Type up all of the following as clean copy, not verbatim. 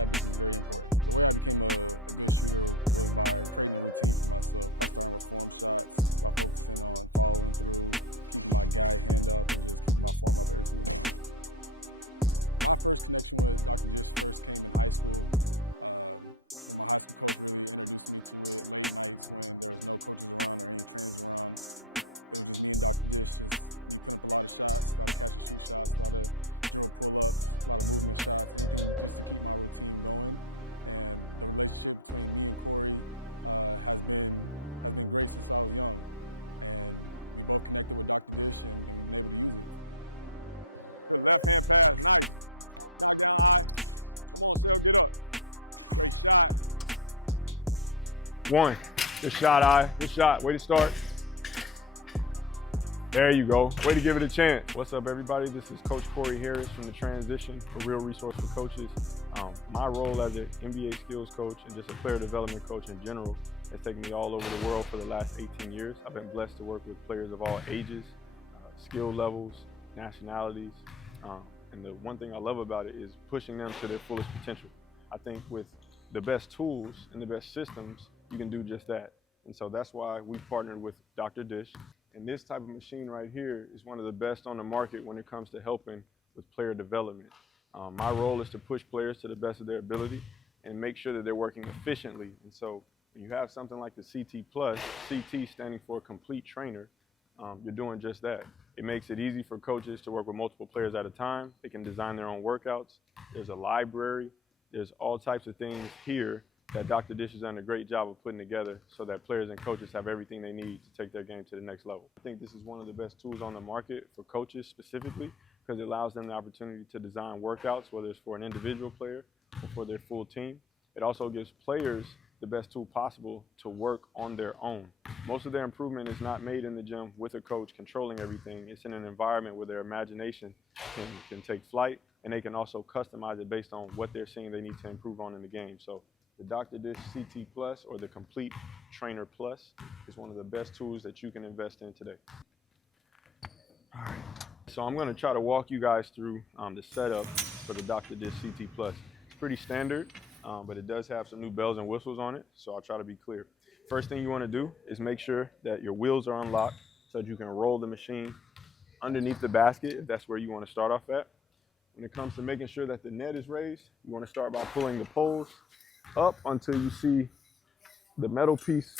habits is very important. The way I became a good shooter was by creating a routine for myself, by starting with form shots, by focusing on following through, keeping my guide hand up, and just keeping my form up every single time. My first connection with Dr. Dish first came in high school. When my high school coach really introduced me to it late nights when there was no coaches around or any trainers around. It was just me and Dr. Dish, just me putting up a lot of shots, a lot of catch and shoot shots, a lot of drill pull-ups, a lot of movement shots, anything just to keep my routine going. And the relationship between me and Korey has been great since I was young. And we both connected with Dr. Dish and we've been able to use it. Good left hand pass, nice. Knock down I. Come on, Sel, get up. Great shot. One. Good shot, I. Good shot. Way to start. There you go. Way to give it a chance. What's up, everybody? This is Coach Korey Harris from The Transition, a real resource for coaches. My role as an NBA skills coach and just a player development coach in general has taken me all over the world for the last 18 years. I've been blessed to work with players of all ages, skill levels, nationalities. And the one thing I love about it is pushing them to their fullest potential. I think with the best tools and the best systems, you can do just that. And so that's why we partnered with Dr. Dish. And this type of machine right here is one of the best on the market when it comes to helping with player development. My role is to push players to the best of their ability and make sure that they're working efficiently. And so when you have something like the CT Plus, CT standing for Complete Trainer, you're doing just that. It makes it easy for coaches to work with multiple players at a time. They can design their own workouts. There's a library. There's all types of things here that Dr. Dish has done a great job of putting together so that players and coaches have everything they need to take their game to the next level. I think this is one of the best tools on the market for coaches specifically because it allows them the opportunity to design workouts, whether it's for an individual player or for their full team. It also gives players the best tool possible to work on their own. Most of their improvement is not made in the gym with a coach controlling everything. It's in an environment where their imagination can take flight, and they can also customize it based on what they're seeing they need to improve on in the game. So the Dr. Dish CT Plus or the Complete Trainer Plus is one of the best tools that you can invest in today. All right. So I'm going to try to walk you guys through the setup for the Dr. Dish CT Plus. It's pretty standard, but it does have some new bells and whistles on it, so I'll try to be clear. First thing you want to do is make sure that your wheels are unlocked so that you can roll the machine underneath the basket if that's where you want to start off at. When it comes to making sure that the net is raised, you want to start by pulling the poles up until you see the metal piece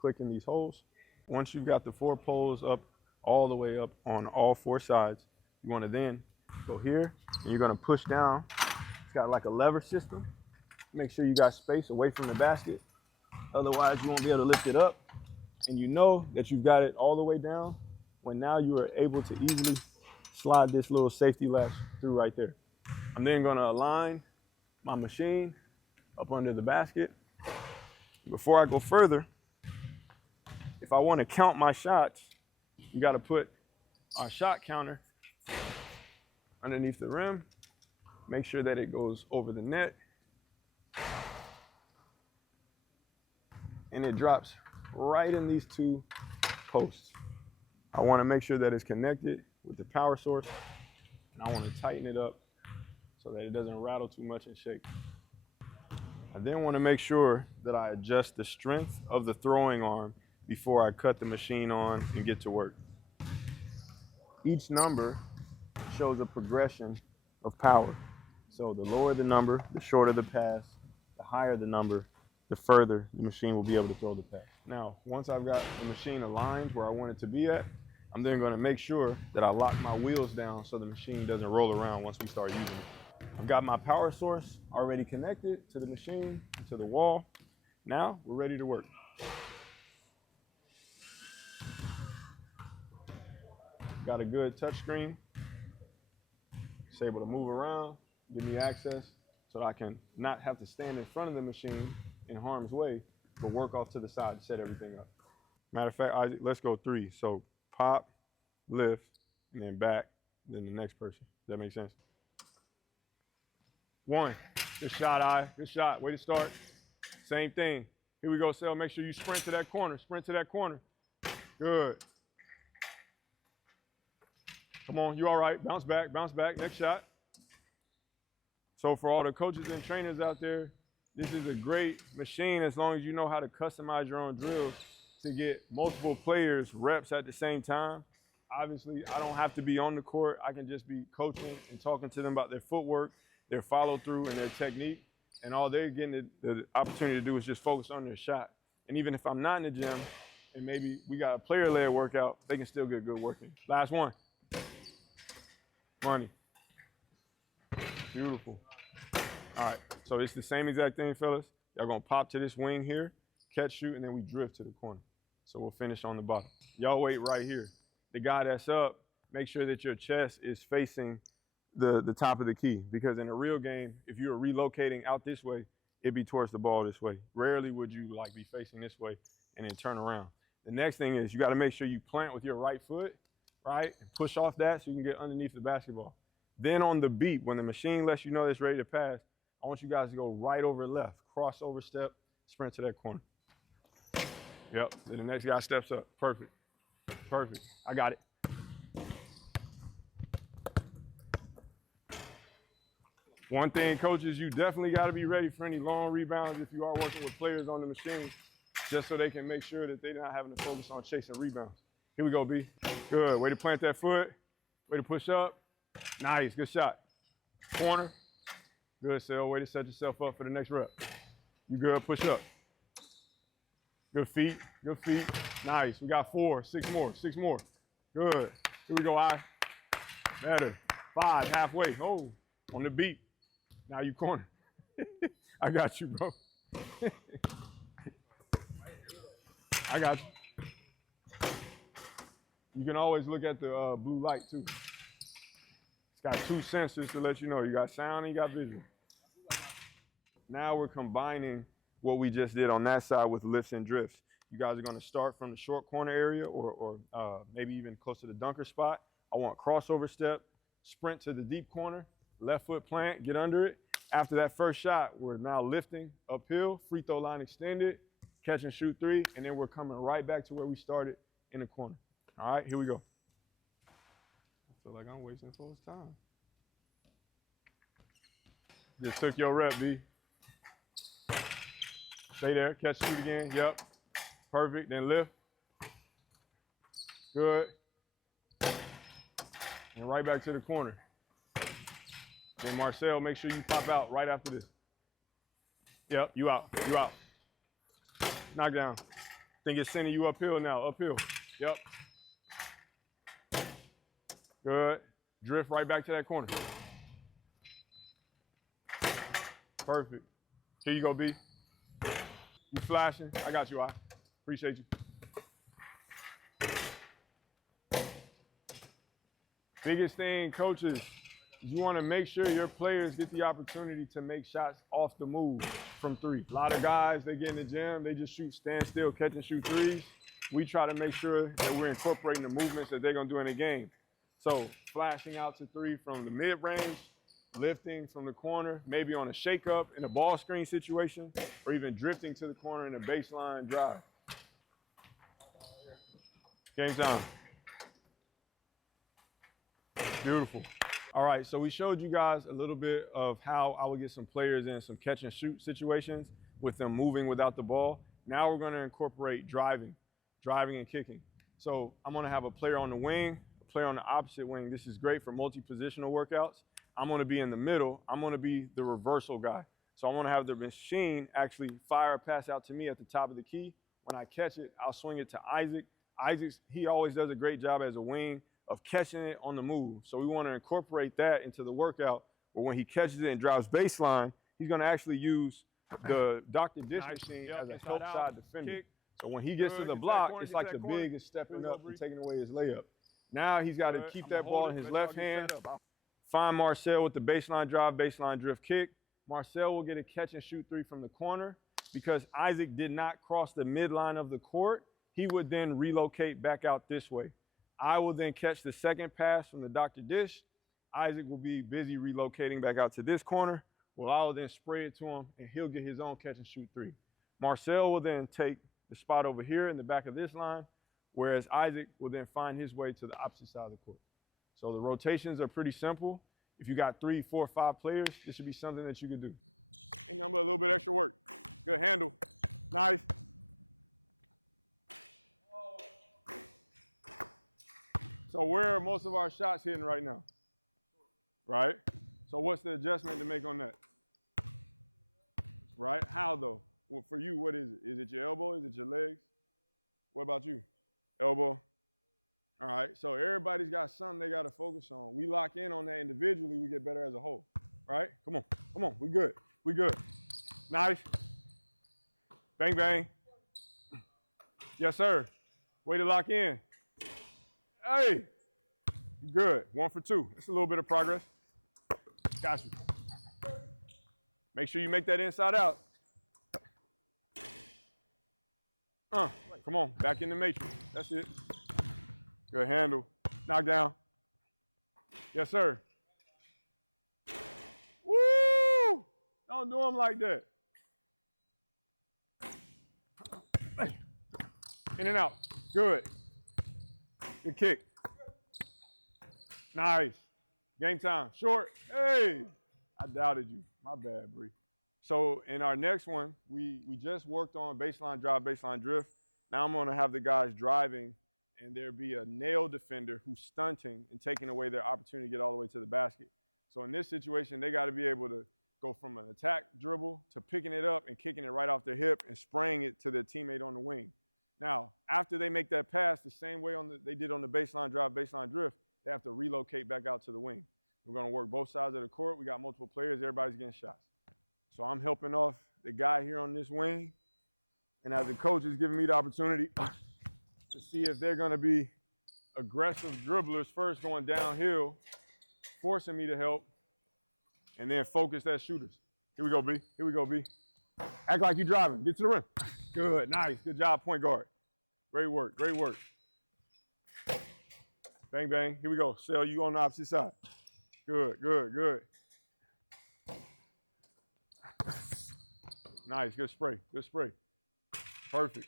click in these holes. Once you've got the 4 poles up, all the way up on all 4 sides, you want to then go here and you're going to push down. It's got like a lever system. Make sure you got space away from the basket. Otherwise, you won't be able to lift it up. And you know that you've got it all the way down when now you are able to easily slide this little safety latch through right there. I'm then going to align my machine up under the basket. Before I go further, if I want to count my shots, you got to put our shot counter underneath the rim. Make sure that it goes over the net. And it drops right in these 2 posts. I want to make sure that it's connected with the power source. And I want to tighten it up so that it doesn't rattle too much and shake. I then want to make sure that I adjust the strength of the throwing arm before I cut the machine on and get to work. Each number shows a progression of power. So the lower the number, the shorter the pass, the higher the number, the further the machine will be able to throw the pass. Now, once I've got the machine aligned where I want it to be at, I'm then going to make sure that I lock my wheels down so the machine doesn't roll around once we start using it. I've got my power source already connected to the machine, to the wall. Now we're ready to work. Got a good touch screen. It's able to move around, give me access so that I can not have to stand in front of the machine in harm's way, but work off to the side to set everything up. Matter of fact, Isaac, let's go 3. So pop, lift, and then back, then the next person. Does that make sense? 1. Good shot, I. Good shot. Way to start. Same thing. Here we go, Sel. Make sure you sprint to that corner. Sprint to that corner. Good. Come on, you all right. Bounce back, bounce back. Next shot. So for all the coaches and trainers out there, this is a great machine as long as you know how to customize your own drills to get multiple players reps at the same time. Obviously, I don't have to be on the court. I can just be coaching and talking to them about their footwork, their follow through, and their technique. And all they're getting the opportunity to do is just focus on their shot. And even if I'm not in the gym and maybe we got a player-led workout, they can still get good work in. Last one. Money. Beautiful. All right, so it's the same exact thing, fellas. Y'all gonna pop to this wing here, catch, shoot, and then we drift to the corner. So we'll finish on the bottom. Y'all wait right here. The guy that's up, make sure that your chest is facing the top of the key, because in a real game, if you're relocating out this way, it'd be towards the ball this way. Rarely would you like be facing this way and then turn around. The next thing is you gotta make sure you plant with your right foot, right? And push off that so you can get underneath the basketball. Then on the beep, when the machine lets you know it's ready to pass, I want you guys to go right over left, crossover step, sprint to that corner. Yep, then the next guy steps up. Perfect, perfect. I got it. One thing, coaches, you definitely got to be ready for any long rebounds if you are working with players on the machine, just so they can make sure that they're not having to focus on chasing rebounds. Here we go, B. Good, way to plant that foot, way to push up. Nice, good shot. Corner. Good, Sel. Way to set yourself up for the next rep. You good, push up. Good feet, good feet. Nice, we got 4, 6 more, 6 more. Good, here we go, I. Better, 5, halfway, oh, on the beat. Now you corner. I got you, bro. I got you. You can always look at the blue light too. It's got 2 sensors to let you know. You got sound and you got visual. Now we're combining what we just did on that side with lifts and drifts. You guys are gonna start from the short corner area or maybe even close to the dunker spot. I want crossover step, sprint to the deep corner, left foot plant, get under it. After that first shot, we're now lifting uphill, free throw line extended, catch and shoot 3, and then we're coming right back to where we started in the corner. All right, here we go. I feel like I'm wasting folks' time. Just took your rep, B. Stay there, catch, shoot again, yep. Perfect, then lift. Good. And right back to the corner. Then Marcel, make sure you pop out right after this. Yep, you out, you out. Knock down. Think it's sending you uphill now, uphill. Yep. Good. Drift right back to that corner. Perfect. Here you go, B. You flashing. I got you, I. Appreciate you. Biggest thing, coaches, you want to make sure your players get the opportunity to make shots off the move from 3. A lot of guys, they get in the gym, they just shoot stand still, catch and shoot 3s. We try to make sure that we're incorporating the movements that they're going to do in the game. So flashing out to 3 from the mid-range, lifting from the corner, maybe on a shake-up in a ball screen situation, or even drifting to the corner in a baseline drive. Game time. Beautiful. All right, so we showed you guys a little bit of how I would get some players in some catch and shoot situations with them moving without the ball. Now we're going to incorporate driving and kicking. So I'm going to have a player on the wing, a player on the opposite wing. This is great for multi-positional workouts. I'm going to be in the middle. I'm going to be the reversal guy. So I want to have the machine actually fire a pass out to me at the top of the key. When I catch it, I'll swing it to Isaac. He always does a great job as a wing of catching it on the move. So we want to incorporate that into the workout where when he catches it and drives baseline, he's going to actually use the Dr. Dish machine as a help side defender. So when he gets to the block, it's like the big is stepping up and taking away his layup. Now he's got to keep that ball in his left hand. Find Marcel with the baseline drive, baseline drift kick. Marcel will get a catch and shoot 3 from the corner. Because Isaac did not cross the midline of the court, he would then relocate back out this way. I will then catch the second pass from the Dr. Dish. Isaac will be busy relocating back out to this corner. Well, I will then spray it to him, and he'll get his own catch and shoot 3. Marcel will then take the spot over here in the back of this line, whereas Isaac will then find his way to the opposite side of the court. So the rotations are pretty simple. If you got 3, 4, 5 players, this should be something that you could do. Ain't nothing but a little bit extra work. Good handle. Nice. So where are most of our shots hitting right now? Right? So what's the adjustment to make on that? Right? How though? Well, for you, what is it? Is it your elbow? Is it your legs? What about you? Elbow. All right. So everybody's got something they got to focus on. We lock in on that individually, we get better as a whole. Right? Come on. Come on. We good. We good. Nice. Bang, bang. Yes, sir. Way to lock in. Hey. Good. 1 for 2. It's a little bit of progress. Got you. Make sure you make that inside out. Come on. Back in the matrix. That's it. Good handle. Knock down. Yes, sir. Woo! Don't do them like that. In and out. Good. Good kick. Nice. Game time. Short. Hey! I doubted you. My bad, Bree. So in our next one, we just worked on baseline drive, baseline drift. Now I'm going to have the guys driving, and there be a nail defender who's stunting and taking away their opportunity to get all the way to the basket. So in this situation, they got to be able to go from an attack dribble to picking it up and kicking it right off their hip and spraying it to their teammate on the wing. Now, after they make that pass the same way they did on the baseline drive, baseline drift, they have to relocate back out to the wing. We're going to work both sides of the court. We got multiple players. Everybody's getting shots. So I'm helping off the guy here on this wing. And as the coach is giving me the opportunity to see if they're going to be aggressive dribblers first going downhill, forcing me to help, and then focus as shooters. Here we go, B. Here we go, B. Act like you're driving. Get to the rim. Good. Nice. Good job, point guard. Great work. Great work. Bang, bang. Here we go. Sel, you on the opposite side. Good, good, good. Nice. Good spray. Good spray. Perfect.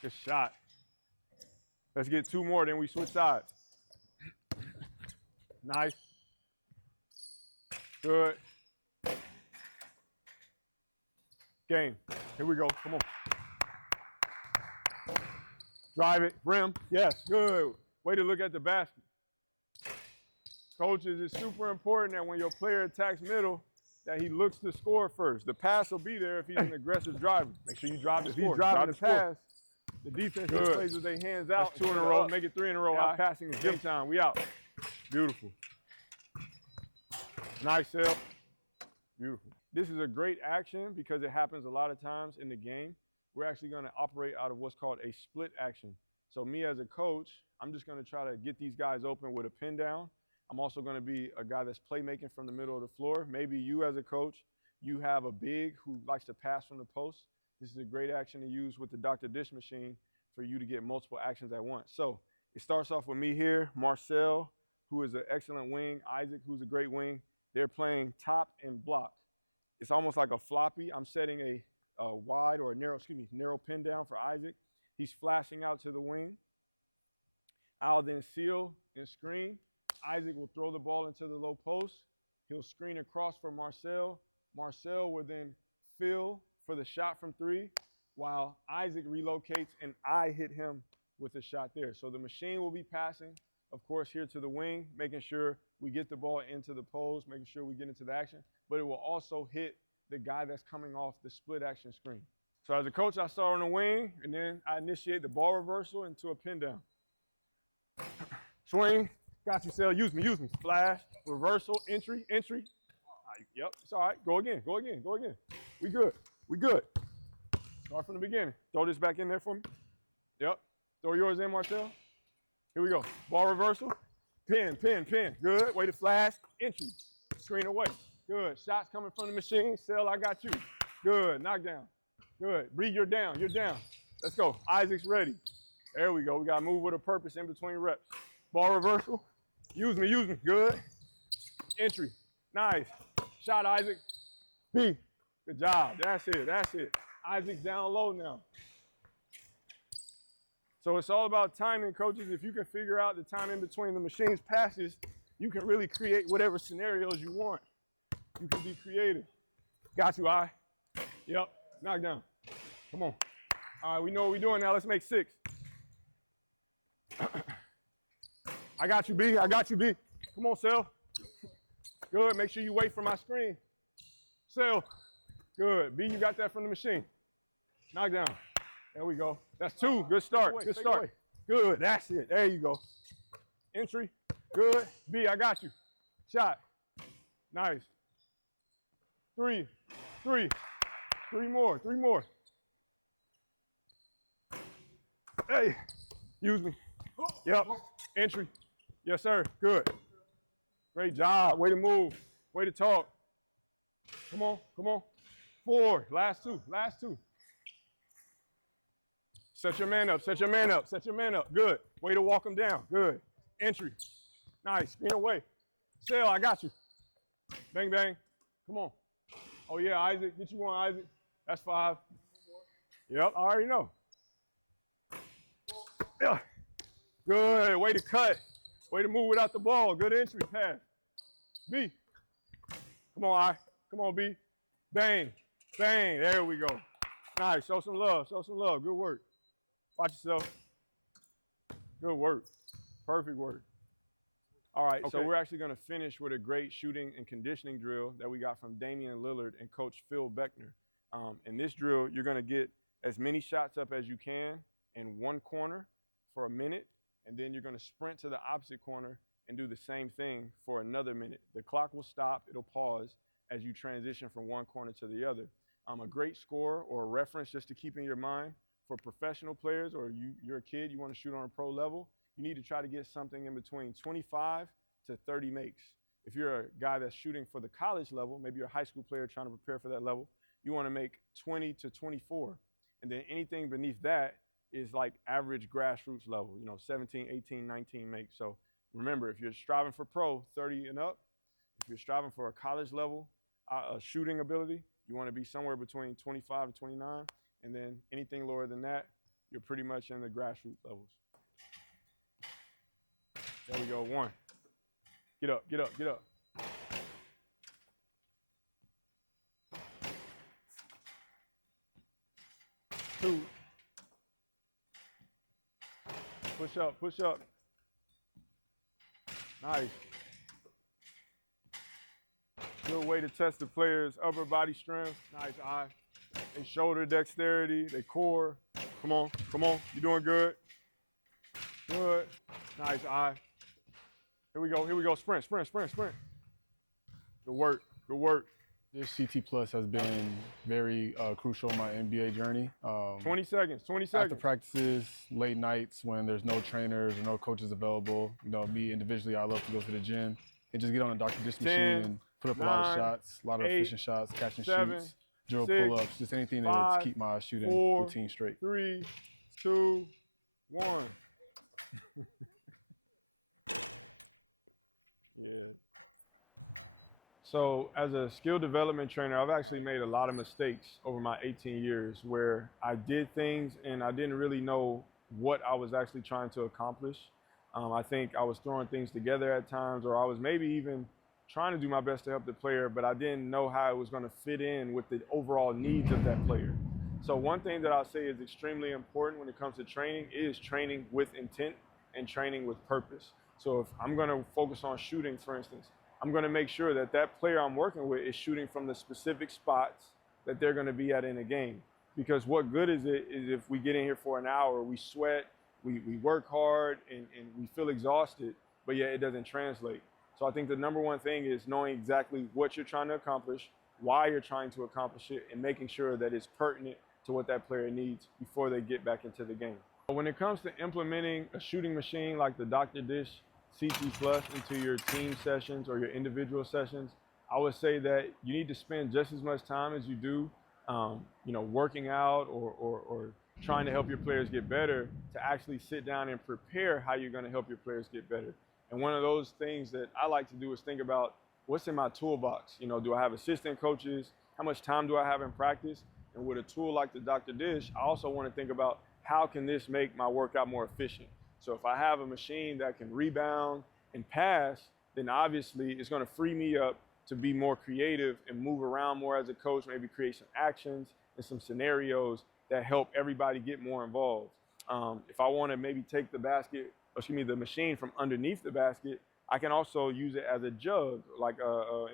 Good shot. Let's get 2 more, then we switch sides. Nice. Good. Game. Here we go. Come on. Drive it. Rim. Yes. Good. Way to look at the basket. Coaches, it's super important that when your player attacks middle, that he looks to score first. The pass will be there if he's an aggressive driver. Make sure you drive the score. If he's driving the pass, the defense plays with their hands out. That's 2 in a row. Make it 3 in a row. Out passing is game time. We out. Beautiful. Nice, Sel. Beautiful. This is a great action because it happens a lot of times in the game. We're actually going to operate out of what's called a split action. So me as a coach, I'm just going to try to get these guys open with a pin down. I'm also going to be a guy that's playmaking from the middle of the floor. Maybe you as a coach, you have a big who likes to pass from the post. This is a great action to use with the Dr. Dish machine for you to get multiple actions at once. So it starts off with me here, Marcel, who is an excellent wing, Isaac, who's a great wing. They're playing top and block. It's almost like a floppy. I'm setting a wide or a narrow pin down for Isaac. He's flashing out to the wing. I'll then seal and screen. Isaac will throw the ball into the low post. He'll screen across for Marcel. Marcel will then fill for the shot from 3, while Isaac relocates and I hit him with a shot there. So the machine will be passing, of course, here to the wing, making sure we get the ball into the post, making sure we get into the action, but it will also hit the guy that's coming off the split action screen. So as a coach, I start on the wing, and then I initiate the ball reversal into a pin down. Swing. Got you, Sel. Use me. Flash, reversal, entry. Yep, it's all right. Go again. We good. Start from the beginning. Throw this back in there for me. Yep. Throw yours in, Marcel. Here we go. Ball reversal. Pin. Good. Way to flash. Entry. Screen away. Good. Shots coming from the machine. Sel, I got you. Good. Knockdown. Good. Bree, you're down. Let's go. Isaac's ready. There we go. We got to move with a purpose in between reps. Ball reversal. Use me. Good. Entry. Nice. Shot, Isaac. B. Good job. That's it. Isaac's down low now. So it's all about timing, coaches. If you can figure out the time in between the machine's passes, you can really create whatever scenarios you want. You can be creative. Got you, I. Yep, knock down. Come on. All right, we know what we're doing now. Let's make 6. I got you, B. I got you, B. Come on, Sel. Good. Make sure you wait for my screen. Sel. Good. B, you got that from the machine. Knock down. There we go. That's 2. Good start. Good start. Good. That's it. There you go. Entry. Good. B, I got you. Shot. Nice. 3. 3. 3 more. 3 more. Hey. Use me. Yep. Entry. Yes, sir. Good. Great job. Way to move. Way to talk. Come on. Come on. 4. Last 2. Last 2. Set your man up. Set your man up. Set your man up. Good. Way to walk him down. Good. Entry. Nice. Screen away. Sel, I got you. Bang, bang. Come on. Oh, yeah, Isaac. Get you one, Isaac. That's 5. Yep, I already know. Yeah. Good. Way to cut. Way to move without the ball. Good entry pass. B. Come on, I. Come on, B. Bang. Bang. There we go. Nice. Show some love. Show some love. Good work. Watch yourself. Good work. Perfect work. All right, okay. So we're actually going to finish with a great shooting and conditioning drill that we got from Damian Lillard and Coach Phil Beckner. In this drill, you're going to get as many shots up as you can in one corner for a minute, and then you're going to sprint to the opposite corner and do the same thing for another minute. The clock will stop. It'll pause as you transition from one corner to the other. A great score or a reference just to keep in your mind for professional players, or you're a kid, you want to shoot on a pro level, you need to try to get something in between 25 to 30 makes. If you're a guy that's shooting for the college level, maybe you're a high school player trying to prepare for that level, you want to make 20 to 24. And then anything beneath that is like average grassroots level, 17, 18, 19 makes. So remember, if you're striving for pro, 30 and up. If you're striving for a college level shooting ability, you want to be somewhere between 25 and 29. And then anything lower than that, you're pretty much in the grassroots levels. There we go, 1. Get up, get up, get up. 2. Push up, push up. Nice. Good way to test the player's upper body strength. Nice eye. They shoulder dexterity, they core. Come on, come on. You're doing good. Good. Nice eye. Here we go, here we go. Sprint, sprint, sprint, sprint. Good work, good work. This CT Plus has been very crucial in my NBA journey. 20 seconds, 20 seconds. After practices, late nights when there's no trainers or no coaches available, me individually, I love to go to the gym and just get on a Dr. Dish machine and put up a lot of shots, a lot of efficient shots, catch and shoots, drill pull-ups, just anything to keep my shooting routine straight. 3, 2, 1. Yeah. So as a skill development trainer, I've actually made a lot of mistakes over my 18 years where I did things and I didn't really know what I was actually trying to accomplish. I think I was throwing things together at times, or I was maybe even trying to do my best to help the player, but I didn't know how it was going to fit in with the overall needs of that player. So one thing that I'll say is extremely important when it comes to training is training with intent and training with purpose. So if I'm going to focus on shooting, for instance, I'm going to make sure that that player I'm working with is shooting from the specific spots that they're going to be at in a game. Because what good is it is if we get in here for an hour, we sweat, we work hard, and we feel exhausted, but yet it doesn't translate. So I think the number one thing is knowing exactly what you're trying to accomplish, why you're trying to accomplish it, and making sure that it's pertinent to what that player needs before they get back into the game. When it comes to implementing a shooting machine like the Dr. Dish CT Plus into your team sessions or your individual sessions, I would say that you need to spend just as much time as you do, working out or trying to help your players get better, to actually sit down and prepare how you're going to help your players get better. And one of those things that I like to do is think about what's in my toolbox. Do I have assistant coaches? How much time do I have in practice? And with a tool like the Dr. Dish, I also want to think about how can this make my workout more efficient? So if I have a machine that can rebound and pass, then obviously it's going to free me up to be more creative and move around more as a coach, maybe create some actions and some scenarios that help everybody get more involved. If I want to maybe take the machine from underneath the basket, I can also use it as a jug, like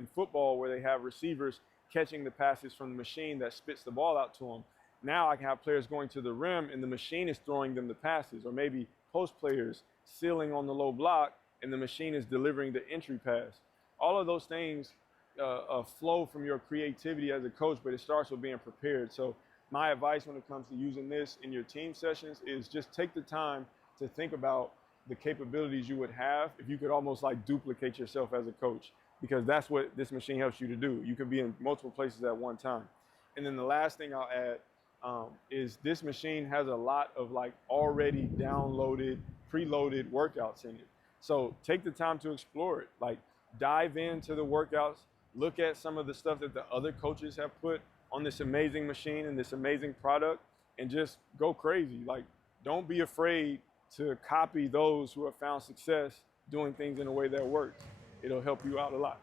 in football where they have receivers catching the passes from the machine that spits the ball out to them. Now I can have players going to the rim and the machine is throwing them the passes, or maybe post players sealing on the low block and the machine is delivering the entry pass. All of those things flow from your creativity as a coach, but it starts with being prepared. So my advice when it comes to using this in your team sessions is just take the time to think about the capabilities you would have if you could almost like duplicate yourself as a coach, because that's what this machine helps you to do. You can be in multiple places at one time. And then the last thing I'll add is this machine has a lot of like already downloaded, preloaded workouts in it. So take the time to explore it. Like dive into the workouts, look at some of the stuff that the other coaches have put on this amazing machine and this amazing product, and just go crazy. Like, don't be afraid to copy those who have found success doing things in a way that works. It'll help you out a lot.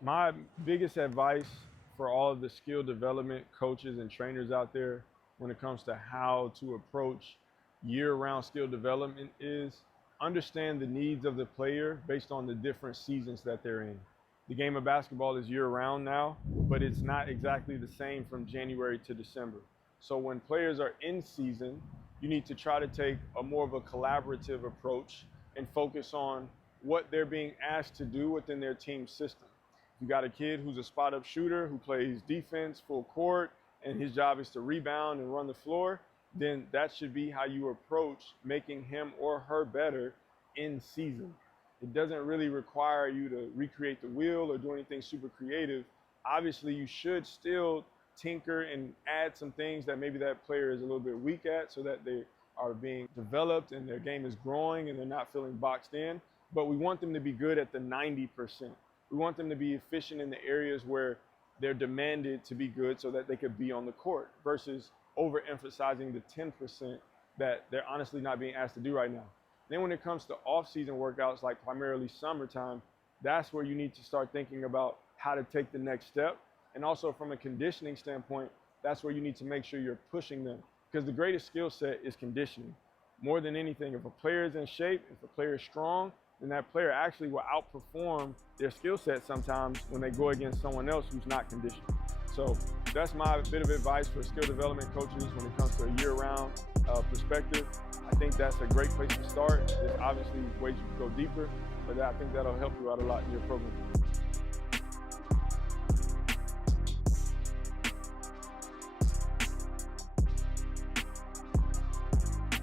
My biggest advice for all of the skill development coaches and trainers out there when it comes to how to approach year-round skill development is understand the needs of the player based on the different seasons that they're in. The game of basketball is year-round now, but it's not exactly the same from January to December. So when players are in season, you need to try to take a more of a collaborative approach and focus on what they're being asked to do within their team system. If you got a kid who's a spot-up shooter who plays defense full court and his job is to rebound and run the floor, then that should be how you approach making him or her better in season. It doesn't really require you to recreate the wheel or do anything super creative. Obviously, you should still tinker and add some things that maybe that player is a little bit weak at so that they are being developed and their game is growing and they're not feeling boxed in. But we want them to be good at the 90%. We want them to be efficient in the areas where they're demanded to be good so that they could be on the court versus overemphasizing the 10% that they're honestly not being asked to do right now. Then when it comes to off-season workouts, like primarily summertime, that's where you need to start thinking about how to take the next step. And also from a conditioning standpoint, that's where you need to make sure you're pushing them, because the greatest skill set is conditioning. More than anything, if a player is in shape, if a player is strong, then that player actually will outperform their skill set sometimes when they go against someone else who's not conditioned. So that's my bit of advice for skill development coaches when it comes to a year-round perspective. I think that's a great place to start. There's obviously ways you can go deeper, but I think that'll help you out a lot in your program.